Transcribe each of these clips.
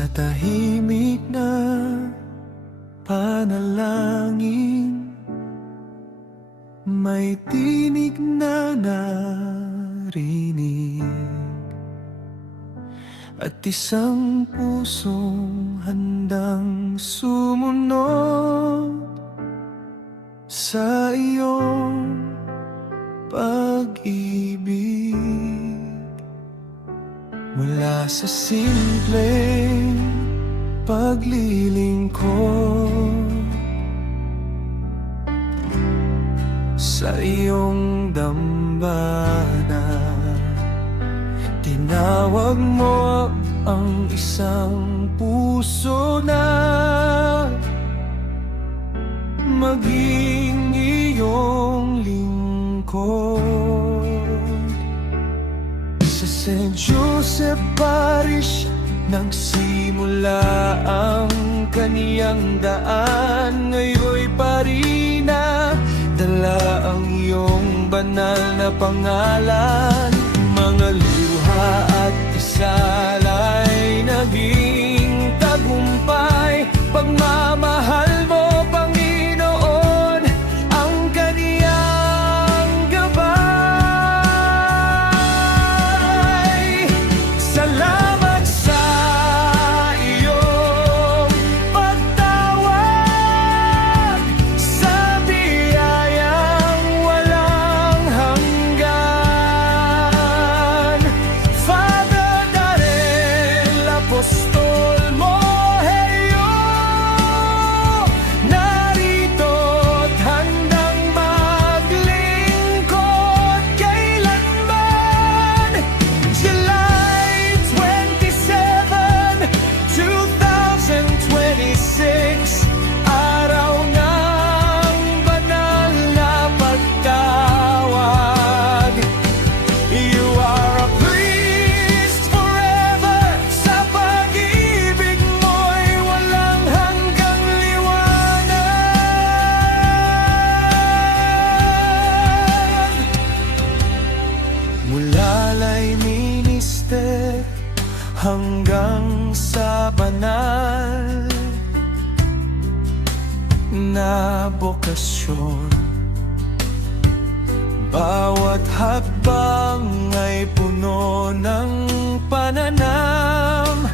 Sa tahimik na panalangin, may tinig na narinig, at isang pusong handang sumunod sa iyong pag-ibig. Mula sa simpleng paglilingkod sa iyong dambana, tinawag mo ang isang puso na maging iyong lingkod. Sa St. Joseph Parish nagsimula ang kaniyang daan. Ngayon'y parina, dala ang iyong banal na pangalan. Mga luha at isala'y naging tagumpay. Pagmamahal mo, Panginoon, ang kaniyang gabay. Salamat sa iyong pagtawag, sa biyayang walang hanggan. Father Darrell, Apostol Mohelio, narito't handang maglingkod kailanman. July 27, 2026, araw ng banal na pagtawag. You are a priest forever, sa pag-ibig mo'y walang hanggang liwanag. Mula lay minister hanggang sa banal na bokasyon, bawat hakbang ay puno ng pananam,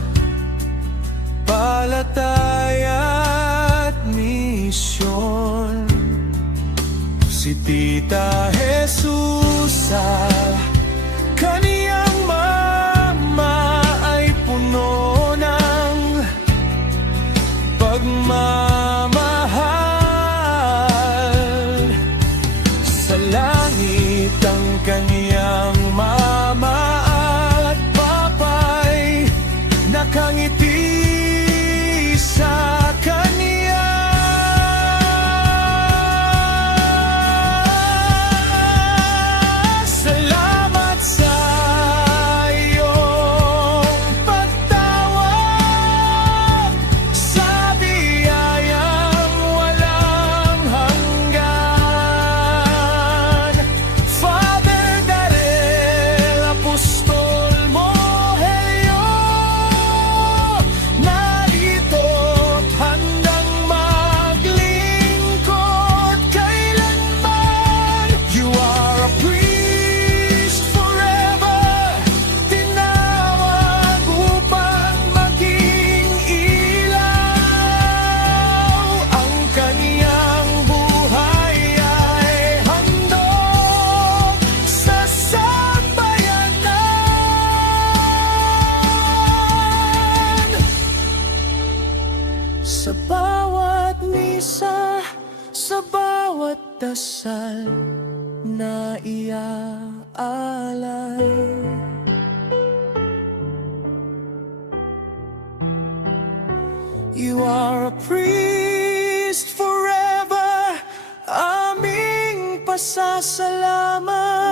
palataya at misyon. Si Tita Jesus kaniyang mama ay puno ng pagmamahal. Sa langit ang kaniyang mama at papay nakangiti sa kaniya. Salamat sa iyong pagtawag, sa biyayang walang hanggan. Father Darrell, Apostol Mohelio, narito't handang maglingkod kailanman. You are a priest forever, tinawag upang maging ilaw. Ang kaniyang buhay ay handog sa sambayanan. Sa bawat misa, sa bawat dasal na iaalay, you are a priest forever, aming pasasalamat.